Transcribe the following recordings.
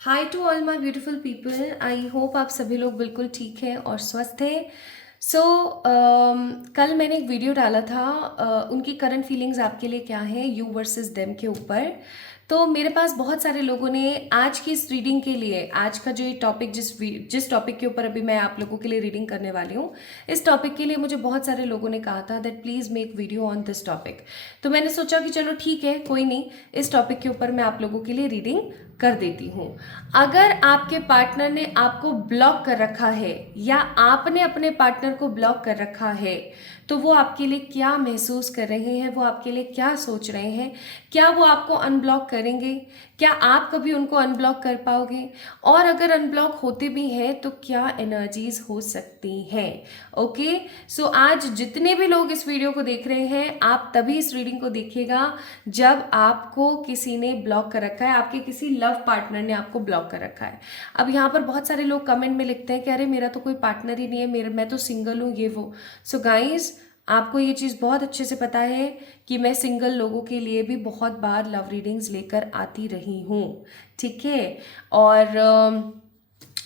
Hi to all my beautiful people. I hope आप सभी लोग बिल्कुल ठीक हैं और स्वस्थ हैं। सो कल मैंने एक वीडियो डाला था उनकी करंट फीलिंग्स आपके लिए क्या है, यू वर्सेस देम के ऊपर। तो मेरे पास बहुत सारे लोगों ने आज की इस रीडिंग के लिए, आज का जो ये टॉपिक जिस टॉपिक के ऊपर अभी मैं आप लोगों के लिए रीडिंग करने वाली हूँ, इस टॉपिक के लिए मुझे बहुत सारे लोगों ने कहा था that please make video on this topic. तो मैंने सोचा कि चलो ठीक है, कोई नहीं, इस टॉपिक के ऊपर मैं आप लोगों के लिए रीडिंग कर देती हूँ। अगर आपके पार्टनर ने आपको ब्लॉक कर रखा है या आपने अपने पार्टनर को ब्लॉक कर रखा है, तो वो आपके लिए क्या महसूस कर रहे हैं, वो आपके लिए क्या सोच रहे हैं, क्या वो आपको अनब्लॉक करेंगे, क्या आप कभी उनको अनब्लॉक कर पाओगे, और अगर अनब्लॉक होते भी हैं तो क्या एनर्जीज हो सकती हैं। ओके, सो आज जितने भी लोग इस वीडियो को देख रहे हैं, आप तभी इस रीडिंग को देखिएगा जब आपको किसी ने ब्लॉक कर रखा है, आपके किसी लव पार्टनर ने आपको ब्लॉक कर रखा है। अब यहाँ पर बहुत सारे लोग कमेंट में लिखते हैं कि अरे मेरा तो कोई पार्टनर ही नहीं है, मैं तो सिंगल हूँ, ये वो। सो गाइज, आपको ये चीज़ बहुत अच्छे से पता है कि मैं सिंगल लोगों के लिए भी बहुत बार लव रीडिंग्स लेकर आती रही हूँ, ठीक है। और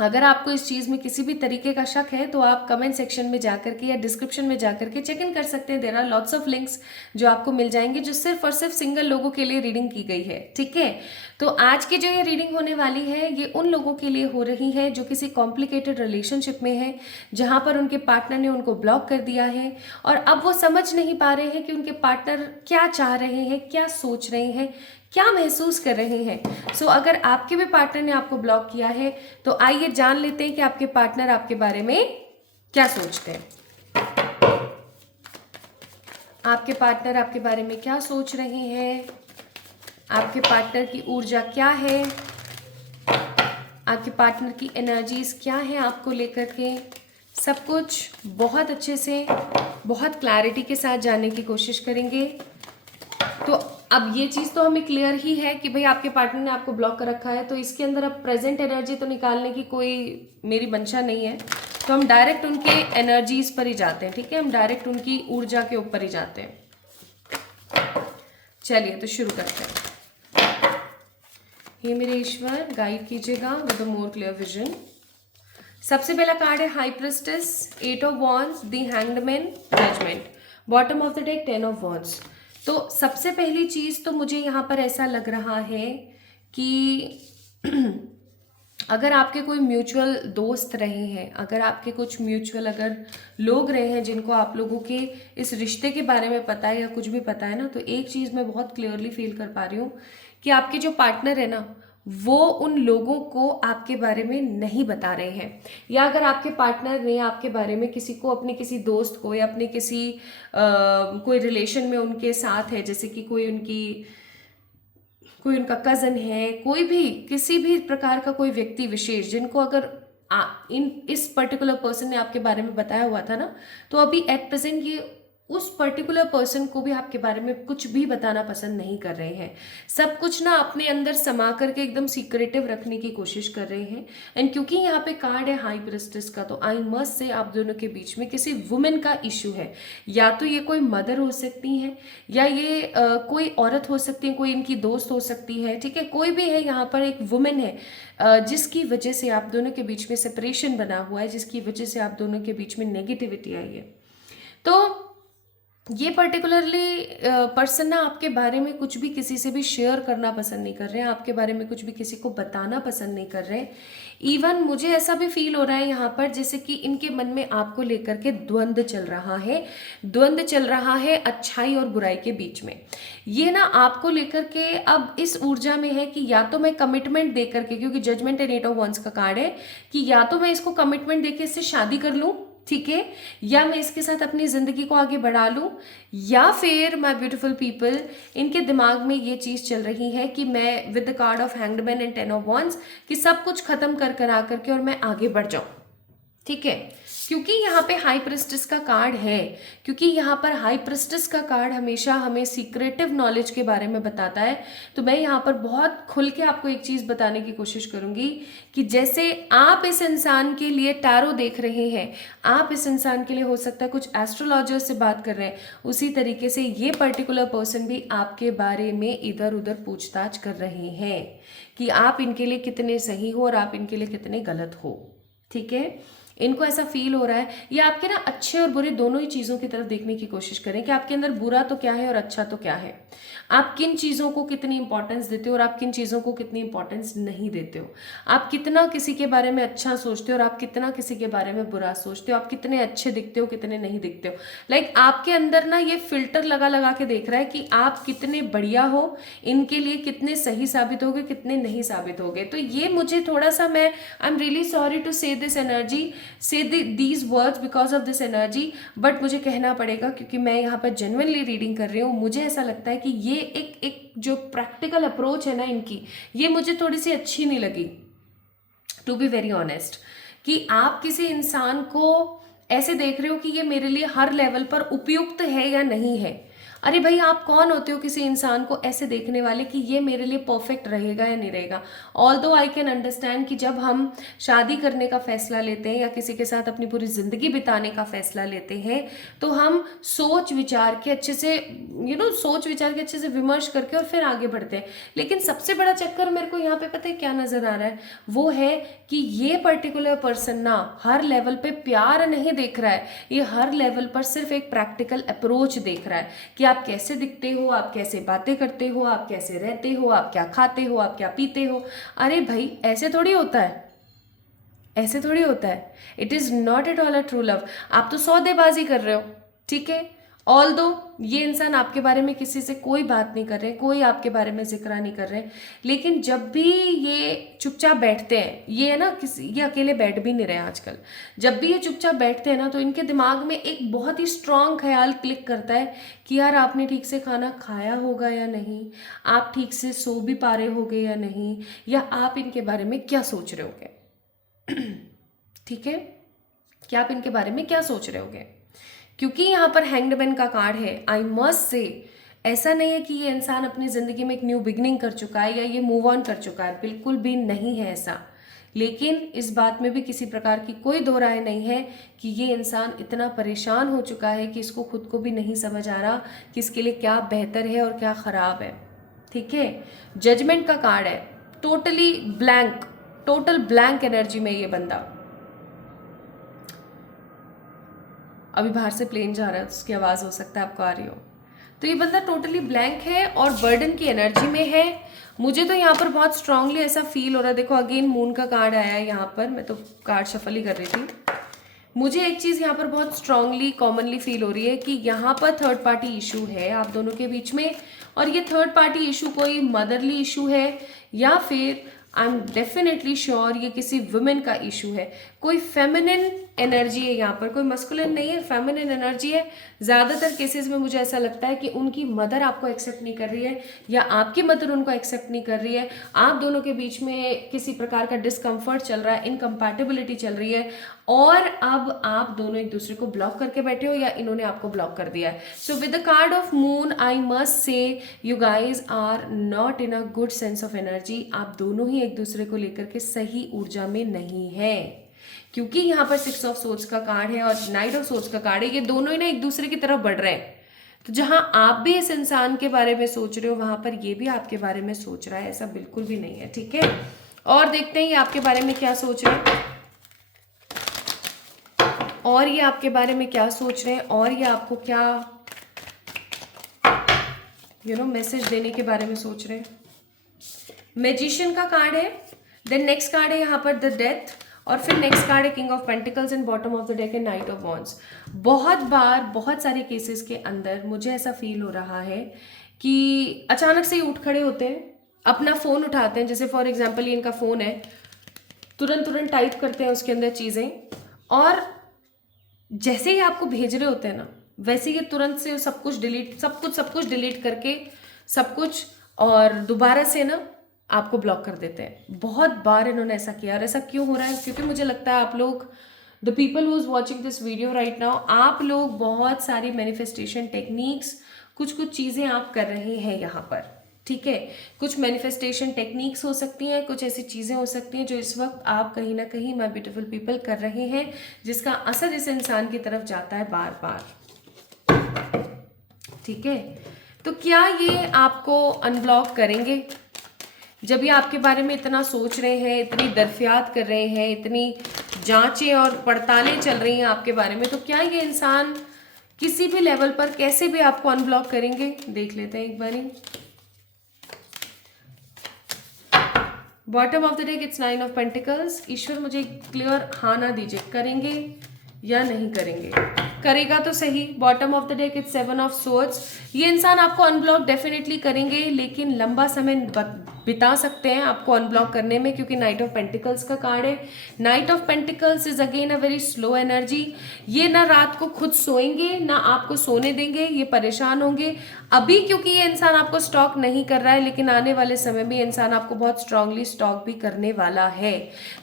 अगर आपको इस चीज़ में किसी भी तरीके का शक है तो आप कमेंट सेक्शन में जाकर के या डिस्क्रिप्शन में जाकर के चेक इन कर सकते हैं। There are lots of links जो आपको मिल जाएंगे, जो सिर्फ और सिर्फ सिंगल लोगों के लिए रीडिंग की गई है, ठीक है। तो आज की जो ये रीडिंग होने वाली है, ये उन लोगों के लिए हो रही है जो किसी कॉम्प्लिकेटेड रिलेशनशिप में है, जहां पर उनके पार्टनर ने उनको ब्लॉक कर दिया है और अब वो समझ नहीं पा रहे हैं कि उनके पार्टनर क्या चाह रहे हैं, क्या सोच रहे हैं, क्या महसूस कर रहे हैं। सो अगर आपके भी पार्टनर ने आपको ब्लॉक किया है तो आइए जान लेते हैं कि आपके पार्टनर आपके बारे में क्या सोचते हैं। आपके पार्टनर आपके बारे में क्या सोच रहे हैं, आपके पार्टनर की ऊर्जा क्या है, आपके पार्टनर की एनर्जीज क्या है आपको लेकर के, सब कुछ बहुत अच्छे से, बहुत क्लैरिटी के साथ जानने की कोशिश करेंगे। तो अब ये चीज़ तो हमें क्लियर ही है कि भाई आपके पार्टनर ने आपको ब्लॉक कर रखा है, तो इसके अंदर अब प्रेजेंट एनर्जी तो निकालने की कोई मेरी मंशा नहीं है। तो हम डायरेक्ट उनके एनर्जीज पर ही जाते हैं, ठीक है, हम डायरेक्ट उनकी ऊर्जा के ऊपर ही जाते हैं। चलिए तो शुरू करते हैं। हे मेरे ईश्वर, गाइड कीजिएगा विद मोर क्लियर विजन। सबसे पहला कार्ड है high priestess, 8 of wands, the hanged man, judgement. Bottom of the deck 10 of wands. तो सबसे पहली चीज तो मुझे यहाँ पर ऐसा लग रहा है कि अगर आपके कोई म्यूचुअल दोस्त रहे हैं, अगर आपके कुछ म्यूचुअल अगर लोग रहे हैं जिनको आप लोगों के इस रिश्ते के बारे में पता है या कुछ भी पता है ना, तो एक चीज़ मैं बहुत क्लियरली फील कर पा रही हूँ कि आपके जो पार्टनर है ना, वो उन लोगों को आपके बारे में नहीं बता रहे हैं। या अगर आपके पार्टनर ने आपके बारे में किसी को, अपने किसी दोस्त को या अपने किसी कोई रिलेशन में उनके साथ है, जैसे कि कोई उनका कज़न है, कोई भी किसी भी प्रकार का कोई व्यक्ति विशेष जिनको अगर इस पर्टिकुलर पर्सन ने आपके बारे में बताया हुआ था ना, तो अभी एट प्रेजेंट ये उस पर्टिकुलर पर्सन को भी आपके बारे में कुछ भी बताना पसंद नहीं कर रहे हैं। सब कुछ ना अपने अंदर समा करके एकदम सीक्रेटिव रखने की कोशिश कर रहे हैं। एंड क्योंकि यहाँ पे कार्ड है हाई प्रिस्टेस का, तो आई मस्ट से आप दोनों के बीच में किसी वुमेन का इशू है। या तो ये कोई मदर हो सकती है, या ये कोई औरत हो सकती है, कोई इनकी दोस्त हो सकती है, ठीक है, कोई भी है, यहाँ पर एक वुमेन है जिसकी वजह से आप दोनों के बीच में सेपरेशन बना हुआ है, जिसकी वजह से आप दोनों के बीच में नेगेटिविटी आई है। तो ये पर्टिकुलरली पर्सन ना आपके बारे में कुछ भी किसी से भी शेयर करना पसंद नहीं कर रहे हैं, आपके बारे में कुछ भी किसी को बताना पसंद नहीं कर रहे हैं। इवन मुझे ऐसा भी फील हो रहा है यहाँ पर जैसे कि इनके मन में आपको लेकर के द्वंद्व चल रहा है, द्वंद्व चल रहा है अच्छाई और बुराई के बीच में। ये ना आपको लेकर के अब इस ऊर्जा में है कि या तो मैं कमिटमेंट दे करके, क्योंकि जजमेंट एंड 8 ऑफ वॉन्ड्स का कार्ड है, कि या तो मैं इसको कमिटमेंट देके इससे शादी कर लूँ, ठीक है, या मैं इसके साथ अपनी जिंदगी को आगे बढ़ा लूं, या फिर माय ब्यूटीफुल पीपल, इनके दिमाग में ये चीज चल रही है कि मैं with the card of hanged man and 10 of wands, कि सब कुछ खत्म कर कर आकर के और मैं आगे बढ़ जाऊं, ठीक है, क्योंकि यहाँ पे हाई प्रिस्टेस का कार्ड है, क्योंकि यहाँ पर हाई प्रिस्टेस का कार्ड हमेशा हमें सीक्रेटिव नॉलेज के बारे में बताता है। तो मैं यहाँ पर बहुत खुल के आपको एक चीज़ बताने की कोशिश करूँगी कि जैसे आप इस इंसान के लिए टैरो देख रहे हैं, आप इस इंसान के लिए हो सकता है कुछ एस्ट्रोलॉजर से बात कर रहे हैं, उसी तरीके से ये पर्टिकुलर पर्सन भी आपके बारे में इधर उधर पूछताछ कर रहे हैं कि आप इनके लिए कितने सही हो और आप इनके लिए कितने गलत हो। ठीक है, इनको ऐसा फील हो रहा है, ये आपके ना अच्छे और बुरे दोनों ही चीज़ों की तरफ देखने की कोशिश करें कि आपके अंदर बुरा तो क्या है और अच्छा तो क्या है, आप किन चीज़ों को कितनी इंपॉर्टेंस देते हो और आप किन चीज़ों को कितनी इंपॉर्टेंस नहीं देते हो, आप कितना किसी के बारे में अच्छा सोचते हो और आप कितना किसी के बारे में बुरा सोचते हो, आप कितने अच्छे दिखते हो कितने नहीं दिखते हो। लाइक आपके अंदर ना ये फिल्टर लगा लगा के देख रहा है कि आप कितने बढ़िया हो, इनके लिए कितने सही साबित होगे कितने नहीं साबित होगे। तो ये मुझे थोड़ा सा, मैं I am really sorry to say this energy, say these words because of this energy, but मुझे कहना पड़ेगा क्योंकि मैं यहाँ पर जेन्युइनली रीडिंग कर रही हूँ। मुझे ऐसा लगता है कि ये एक जो प्रैक्टिकल अप्रोच है ना इनकी, ये मुझे थोड़ी सी अच्छी नहीं लगी, टू बी वेरी ऑनेस्ट, कि आप किसी इंसान को ऐसे देख रहे हो कि ये मेरे लिए हर लेवल पर उपयुक्त है या नहीं है। अरे भाई, आप कौन होते हो किसी इंसान को ऐसे देखने वाले कि ये मेरे लिए परफेक्ट रहेगा या नहीं रहेगा। ऑल्दो आई कैन अंडरस्टैंड कि जब हम शादी करने का फैसला लेते हैं या किसी के साथ अपनी पूरी जिंदगी बिताने का फैसला लेते हैं तो हम सोच विचार के अच्छे से सोच विचार के अच्छे से विमर्श करके और फिर आगे बढ़ते हैं। लेकिन सबसे बड़ा चक्कर मेरे को यहाँ पे पता है क्या नजर आ रहा है, वो है कि ये पर्टिकुलर पर्सन ना हर लेवल पे प्यार नहीं देख रहा है, ये हर लेवल पर सिर्फ एक प्रैक्टिकल अप्रोच देख रहा है कि आप कैसे दिखते हो, आप कैसे बातें करते हो, आप कैसे रहते हो, आप क्या खाते हो, आप क्या पीते हो। अरे भाई, ऐसे थोड़ी होता है, ऐसे थोड़ी होता है। It is not at all a true love. आप तो सौदेबाजी कर रहे हो, ठीक है। ऑल्दो ये इंसान आपके बारे में किसी से कोई बात नहीं कर रहे, कोई आपके बारे में जिक्र नहीं कर रहे, लेकिन जब भी ये चुपचाप बैठते हैं, ये है ना, ये अकेले बैठ भी नहीं रहे आजकल, जब भी ये चुपचाप बैठते हैं ना तो इनके दिमाग में एक बहुत ही स्ट्रांग ख्याल क्लिक करता है कि यार आपने ठीक से खाना खाया होगा या नहीं, आप ठीक से सो भी पा रहे होगे या नहीं, या आप इनके बारे में क्या सोच रहे होगे। ठीक है, क्या आप इनके बारे में क्या सोच रहे होगे, क्योंकि यहाँ पर हैंग्ड मैन का कार्ड है। आई मस्ट से, ऐसा नहीं है कि ये इंसान अपनी जिंदगी में एक न्यू बिगनिंग कर चुका है या ये मूव ऑन कर चुका है, बिल्कुल भी नहीं है ऐसा। लेकिन इस बात में भी किसी प्रकार की कोई दो राय नहीं है कि ये इंसान इतना परेशान हो चुका है कि इसको खुद को भी नहीं समझ आ रहा कि इसके लिए क्या बेहतर है और क्या खराब है। ठीक है, जजमेंट का कार्ड है, totally blank, total blank energy में ये बंदा। अभी बाहर से प्लेन जा रहा है, उसकी आवाज़ हो सकता है आपको आ रही हो। तो ये बंदा टोटली ब्लैंक है और बर्डन की एनर्जी में है। मुझे तो यहाँ पर बहुत स्ट्रांगली ऐसा फील हो रहा है। देखो अगेन मून का कार्ड आया है यहाँ पर, मैं तो कार्ड शफल ही कर रही थी। मुझे एक चीज़ यहाँ पर बहुत स्ट्रांगली कॉमनली फील हो रही है कि यहाँ पर थर्ड पार्टी इशू है आप दोनों के बीच में, और ये थर्ड पार्टी इशू कोई मदरली इशू है या फिर आई एम डेफिनेटली श्योर ये किसी वुमेन का इशू है। कोई फेमिनिन एनर्जी है यहाँ पर, कोई मस्कुलिन नहीं है, फेमिनिन एनर्जी है। ज़्यादातर केसेस में मुझे ऐसा लगता है कि उनकी मदर आपको एक्सेप्ट नहीं कर रही है या आपकी मदर उनको एक्सेप्ट नहीं कर रही है। आप दोनों के बीच में किसी प्रकार का डिस्कम्फर्ट चल रहा है, इनकम्पैटिबिलिटी चल रही है, और अब आप दोनों एक दूसरे को ब्लॉक करके बैठे हो या इन्होंने आपको ब्लॉक कर दिया है। So with the card of moon I must say you guys are not in a good sense of energy. आप दोनों ही एक दूसरे को लेकर के सही ऊर्जा में नहीं है, क्योंकि यहाँ पर 6 ऑफ सोर्ड्स का कार्ड है और नाइट ऑफ सोर्ड्स का कार्ड है। ये दोनों ही ना एक दूसरे की तरफ बढ़ रहे हैं। तो जहां आप भी इस इंसान के बारे में सोच रहे हो वहां पर ये भी आपके बारे में सोच रहा है, ऐसा बिल्कुल भी नहीं है। ठीक है, और देखते हैं ये आपके बारे में क्या सोच रहे हैं, और ये आपके बारे में क्या सोच रहे हैं, और ये आपको क्या मैसेज देने के बारे में सोच रहे हैं। मैजिशियन का कार्ड है, देन नेक्स्ट कार्ड है यहाँ पर द डेथ, और फिर नेक्स्ट कार्ड है king of pentacles and bottom of the deck and night of wands. बहुत बार बहुत सारे केसेस के अंदर मुझे ऐसा फील हो रहा है कि अचानक से ही उठ खड़े होते हैं, अपना फ़ोन उठाते हैं, जैसे फॉर एग्जांपल ये इनका फ़ोन है, तुरंत टाइप करते हैं उसके अंदर चीज़ें, और जैसे ही आपको भेज रहे होते हैं ना वैसे ये तुरंत से सब कुछ डिलीट करके सब कुछ, और दोबारा से ना आपको ब्लॉक कर देते हैं। बहुत बार इन्होंने ऐसा किया, और ऐसा क्यों हो रहा है, क्योंकि मुझे लगता है आप लोग the people who is watching this video right now, आप लोग बहुत सारी मैनिफेस्टेशन टेक्निक्स, कुछ कुछ चीज़ें आप कर रहे हैं यहाँ पर, ठीक है। कुछ मैनिफेस्टेशन टेक्निक्स हो सकती हैं, कुछ ऐसी चीज़ें हो सकती हैं जो इस वक्त आप कहीं ना कहीं माय ब्यूटीफुल पीपल कर रहे हैं, जिसका असर इस इंसान की तरफ जाता है बार बार, ठीक है। तो क्या ये आपको अनब्लॉक करेंगे? जब ये आपके बारे में इतना सोच रहे हैं, इतनी दरफियात कर रहे हैं, इतनी जांचें और पड़तालें चल रही हैं आपके बारे में, तो क्या ये इंसान किसी भी लेवल पर कैसे भी आपको अनब्लॉक करेंगे? देख लेते हैं एक बारी। Bottom of the deck it's 9 of pentacles. ईश्वर मुझे क्लियर हाँ ना दीजिए, करेंगे या नहीं करेंगे? करेगा तो सही। Bottom of the deck it's 7 of swords. ये इंसान आपको अनब्लॉक डेफिनेटली करेंगे, लेकिन लंबा समय बिता सकते हैं आपको अनब्लॉक करने में, क्योंकि नाइट ऑफ पेंटिकल्स का कार्ड है। Night of pentacles is again a very slow energy. ये ना रात को खुद सोएंगे ना आपको सोने देंगे, ये परेशान होंगे अभी, क्योंकि ये इंसान आपको स्टॉक नहीं कर रहा है, लेकिन आने वाले समय में इंसान आपको बहुत स्ट्रांगली स्टॉक भी करने वाला है।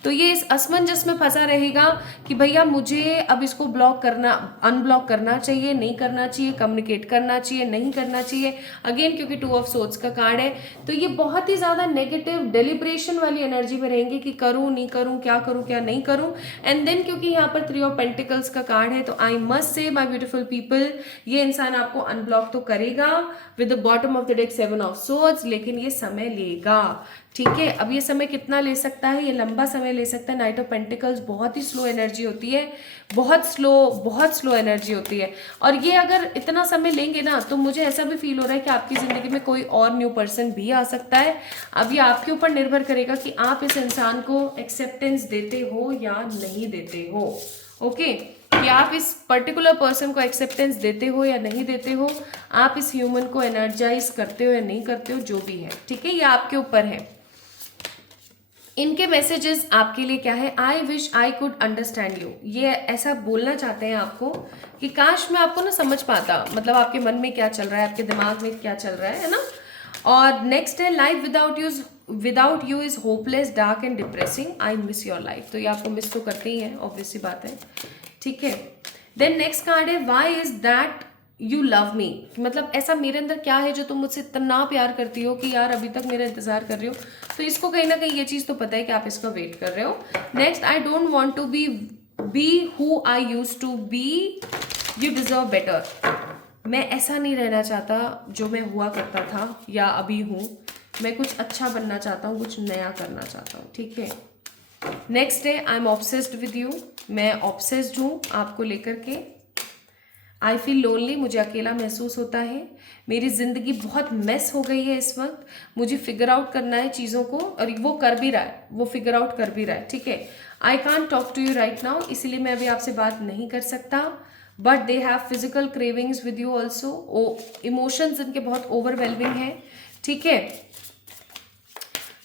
तो ये इस असमंजस में फंसा रहेगा कि भैया मुझे अब इसको ब्लॉक करना, अनब्लॉक करना चाहिए, नहीं करना चाहिए, कम्युनिकेट करना चाहिए, नहीं करना चाहिए। अगेन क्योंकि 2 ऑफ सोर्ड्स का कार्ड है, तो ये बहुत ही ज्यादा नेगेटिव डेलिब्रेशन वाली एनर्जी में रहेंगे कि करूं नहीं करूं, क्या करूं क्या नहीं करूं। एंड देन क्योंकि यहाँ पर 3 ऑफ पेंटिकल्स का कार्ड है, तो आई मस्ट से माय ब्यूटीफुल पीपल, ये इंसान आपको अनब्लॉक तो करेगा with the bottom of the deck 7 of swords, लेकिन ये समय लेगा, ठीक है। अब ये समय कितना ले सकता है? ये लंबा समय ले सकता है। नाइट ऑफ पेंटिकल्स बहुत ही स्लो एनर्जी होती है, बहुत स्लो एनर्जी होती है, और ये अगर इतना समय लेंगे ना, तो मुझे ऐसा भी फील हो रहा है कि आपकी जिंदगी में कोई और न्यू पर्सन भी आ सकता है। अब ये आपके ऊपर निर्भर करेगा कि आप इस इंसान को एक्सेप्टेंस देते हो या नहीं देते हो, ओके। कि आप इस पर्टिकुलर पर्सन को एक्सेप्टेंस देते हो या नहीं देते हो, आप इस ह्यूमन को एनर्जाइज करते हो या नहीं करते हो, जो भी है, ठीक है, ये आपके ऊपर है। इनके मैसेजेस आपके लिए क्या है? I wish I could understand you. ये ऐसा बोलना चाहते हैं आपको कि काश मैं आपको ना समझ पाता, मतलब आपके मन में क्या चल रहा है, आपके दिमाग में क्या चल रहा है ना। और नेक्स्ट है life without you is hopeless, dark and depressing, I miss your life. तो ये आपको मिस तो करते ही है, ऑब्वियस सी बात है, ठीक है। देन नेक्स्ट कार्ड है why is that you love me, मतलब ऐसा मेरे अंदर क्या है जो तुम मुझसे इतना प्यार करती हो कि यार अभी तक मेरा इंतजार कर रही हो। तो इसको कहीं ना कहीं ये चीज़ तो पता है कि आप इसका वेट कर रहे हो। Next, I don't want to be who I use to be, you deserve better. मैं ऐसा नहीं रहना चाहता जो मैं हुआ करता था या अभी हूँ, मैं कुछ अच्छा बनना चाहता हूँ, कुछ नया करना चाहता हूँ, ठीक है। नेक्स्ट है I am obsessed with you, मैं ऑब्सेस्ड हूँ आपको लेकर के। आई फील लोनली, मुझे अकेला महसूस होता है। मेरी ज़िंदगी बहुत मेस हो गई है इस वक्त, मुझे फिगर आउट करना है चीज़ों को, और वो कर भी रहा है, वो फिगर आउट कर भी रहा है, ठीक है। I can't talk to you right now, इसीलिए मैं अभी आपसे बात नहीं कर सकता। But they have physical cravings with you also, emotions इनके बहुत ओवरवेलमिंग है, ठीक है।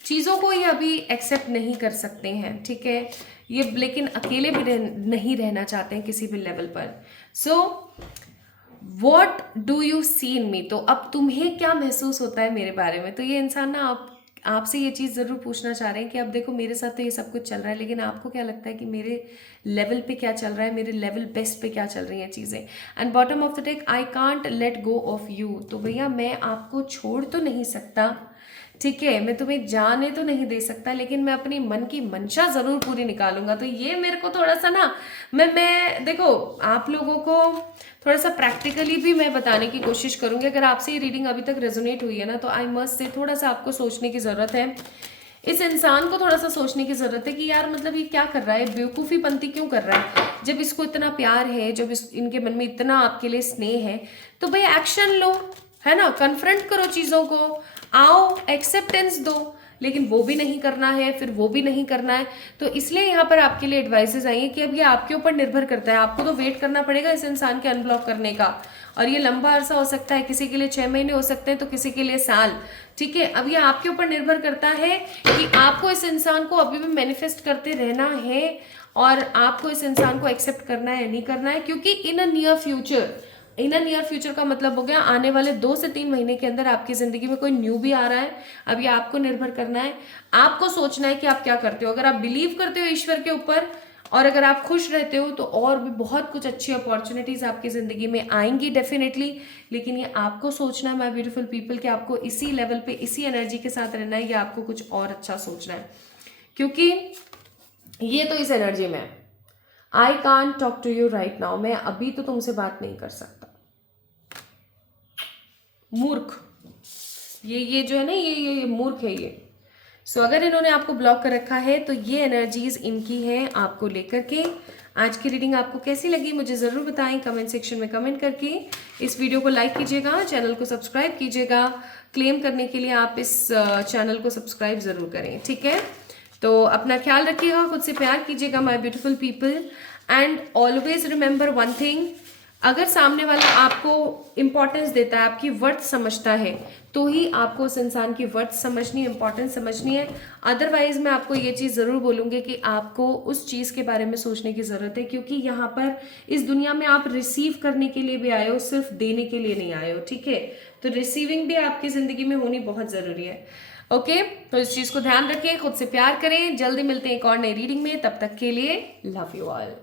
चीज़ों को ये अभी एक्सेप्ट नहीं कर सकते हैं, ठीक है। ये लेकिन अकेले भी नहीं रहना चाहते हैं किसी भी लेवल पर। So what do you see इन मी, तो अब तुम्हें क्या महसूस होता है मेरे बारे में? तो ये इंसान ना आपसे ये चीज़ ज़रूर पूछना चाह रहे हैं कि अब देखो मेरे साथ तो ये सब कुछ चल रहा है, लेकिन आपको क्या लगता है कि मेरे लेवल पे क्या चल रहा है, मेरे लेवल बेस्ट पे क्या चल रही हैं चीज़ें। And bottom of the deck I can't let go of you, तो भैया मैं आपको छोड़ तो नहीं सकता, ठीक है, मैं तुम्हें जाने तो नहीं दे सकता, लेकिन मैं अपनी मन की मंशा जरूर पूरी निकालूंगा। तो ये मेरे को थोड़ा सा ना, मैं देखो आप लोगों को थोड़ा सा प्रैक्टिकली भी मैं बताने की कोशिश करूंगी। अगर आपसे ये रीडिंग अभी तक रेजोनेट हुई है ना, तो आई मस्ट से थोड़ा सा आपको सोचने की ज़रूरत है। इस इंसान को थोड़ा सा सोचने की ज़रूरत है कि यार मतलब ये क्या कर रहा है, बेवकूफ़ी पंती क्यों कर रहा है। जब इसको इतना प्यार है, जब इनके मन में इतना आपके लिए स्नेह है, तो भाई एक्शन लो, है ना, कन्फ्रंट करो चीज़ों को, आओ एक्सेप्टेंस दो। लेकिन वो भी नहीं करना है, फिर वो भी नहीं करना है। तो इसलिए यहाँ पर आपके लिए एडवाइसेस आई है कि अब ये आपके ऊपर निर्भर करता है, आपको तो वेट करना पड़ेगा इस इंसान के अनब्लॉक करने का, और ये लंबा अरसा हो सकता है, किसी के लिए 6 महीने हो सकते हैं, तो किसी के लिए साल, ठीक है। अब ये आपके ऊपर निर्भर करता है कि आपको इस इंसान को अभी भी मैनिफेस्ट करते रहना है, और आपको इस इंसान को एक्सेप्ट करना है या नहीं करना है। क्योंकि इन अ नियर फ्यूचर का मतलब हो गया आने वाले 2 से 3 महीने के अंदर आपकी जिंदगी में कोई न्यू भी आ रहा है। अब ये आपको निर्भर करना है, आपको सोचना है कि आप क्या करते हो। अगर आप बिलीव करते हो ईश्वर के ऊपर और अगर आप खुश रहते हो तो और भी बहुत कुछ अच्छी अपॉर्चुनिटीज़ आपकी ज़िंदगी में आएंगी डेफिनेटली। लेकिन ये आपको सोचना है माय ब्यूटीफुल पीपल कि आपको इसी लेवल पे इसी एनर्जी के साथ रहना है या आपको कुछ और अच्छा सोचना है, क्योंकि ये तो इस एनर्जी में है। I can't talk to you right now, मैं अभी तो तुमसे बात नहीं कर सकता। मूर्ख, ये जो है ना, ये मूर्ख है ये। सो अगर इन्होंने आपको ब्लॉक कर रखा है तो ये एनर्जीज इनकी हैं आपको लेकर के। आज की रीडिंग आपको कैसी लगी मुझे ज़रूर बताएं कमेंट सेक्शन में कमेंट करके। इस वीडियो को लाइक कीजिएगा, चैनल को सब्सक्राइब कीजिएगा। क्लेम करने के लिए आप इस चैनल को सब्सक्राइब ज़रूर करें, ठीक है। तो अपना ख्याल रखिएगा, खुद से प्यार कीजिएगा my beautiful people. And always remember one thing, अगर सामने वाला आपको इम्पोर्टेंस देता है, आपकी वर्थ समझता है, तो ही आपको उस इंसान की वर्थ समझनी है, इम्पोर्टेंस समझनी है। अदरवाइज मैं आपको ये चीज़ ज़रूर बोलूँगी कि आपको उस चीज़ के बारे में सोचने की ज़रूरत है, क्योंकि यहाँ पर इस दुनिया में आप रिसीव करने के लिए भी आए हो, सिर्फ देने के लिए नहीं आए हो, ठीक है। तो रिसीविंग भी आपकी ज़िंदगी में होनी बहुत ज़रूरी है। ओके, तो इस चीज़ को ध्यान रखें, खुद से प्यार करें। जल्दी मिलते हैं एक और नई रीडिंग में, तब तक के लिए लव यू ऑल।